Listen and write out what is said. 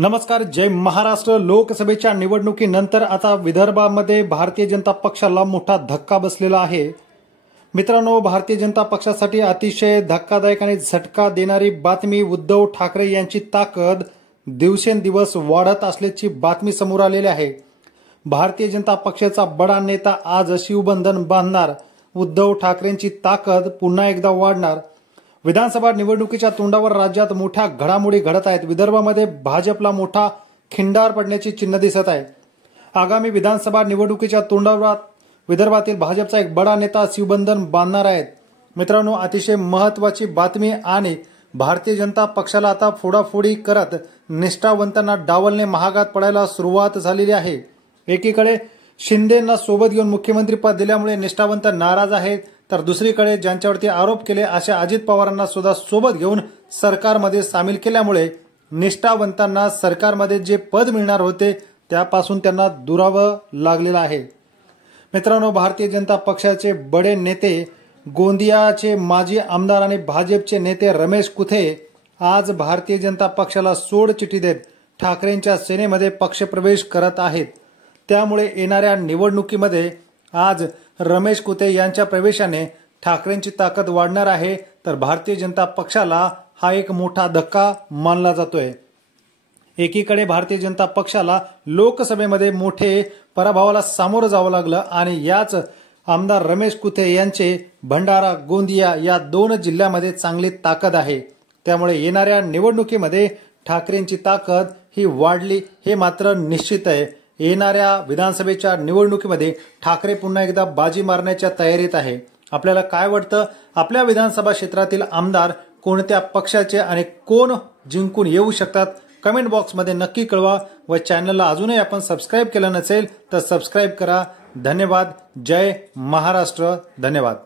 नमस्कार. जय महाराष्ट्र. लोकसभेच्या निवडणुकीनंतर आता विदर्भामध्ये भारतीय जनता पक्षाला मोठा धक्का बसलेला आहे. मित्रांनो, भारतीय जनता पक्षासाठी अतिशय धक्कादायक आणि झटका देणारी बातमी. उद्धव ठाकरे यांची ताकद दिवसेंदिवस वाढत असल्याची बातमी समोर आलेली आहे. भारतीय जनता पक्षाचा बडा नेता आज शिवबंधन बांधणार. उद्धव ठाकरेंची ताकद पुन्हा एकदा वाढणार. विधानसभा निवडणुकीच्या तोंडावर राज्यात मोठ्या घडामोडी घडत आहेत. विदर्भामध्ये भाजपला मोठा खिंडार पडण्याची चिन्ह दिसत आहे. आगामी विधानसभा निवडणुकीच्या तोंडावर विदर्भातील भाजपचा एक बडा नेता शिवबंधन बांधणार आहेत. मित्रांनो, अतिशय महत्वाची बातमी. आणि भारतीय जनता पक्षाला आता फोडाफोडी करत निष्ठावंतांना डावलणे महागात पडायला सुरुवात झालेली आहे. एकीकडे शिंदेंना सोबत घेऊन मुख्यमंत्री पद दिल्यामुळे निष्ठावंत नाराज आहेत, तर दुसरीकडे ज्यांच्यावरती आरोप केले अशा अजित पवारांना सुद्धा सोबत घेऊन सरकारमध्ये सामील केल्यामुळे निष्ठावंतांना सरकारमध्ये जे पद मिळणार होते त्यापासून त्यांना दुरावं लागलेलं आहे. मित्रांनो, भारतीय जनता पक्षाचे बडे नेते, गोंदियाचे माजी आमदार आणि भाजपचे नेते रमेश कुथे आज भारतीय जनता पक्षाला सोडचिठ्ठी देत ठाकरेंच्या सेनेमध्ये पक्षप्रवेश करत आहेत. त्यामुळे येणाऱ्या निवडणुकीमध्ये आज रमेश कुथे यांच्या प्रवेशाने ठाकरेंची ताकद वाढणार आहे, तर भारतीय जनता पक्षाला हा एक मोठा धक्का मानला जातोय. एकीकडे भारतीय जनता पक्षाला लोकसभेमध्ये मोठे पराभवाला सामोरं जावं लागलं आणि याच आमदार रमेश कुथे यांचे भंडारा, गोंदिया या दोन जिल्ह्यामध्ये चांगली ताकद आहे. त्यामुळे येणाऱ्या निवडणुकीमध्ये ठाकरेंची ताकद ही वाढली हे मात्र निश्चित आहे. येणाऱ्या विधानसभेच्या निवडणुकीमध्ये ठाकरे पुन्हा एकदा बाजी मारण्याच्या तयारीत आहे. आपल्याला काय वाटतं? आपल्या विधानसभा क्षेत्रातील आमदार कोणत्या पक्षाचे आणि कोण जिंकून येऊ शकतात? कमेंट बॉक्समध्ये नक्की कळवा. व चॅनलला अजूनही आपण सबस्क्राईब केलं नसेल तर सबस्क्राईब करा. धन्यवाद. जय महाराष्ट्र. धन्यवाद.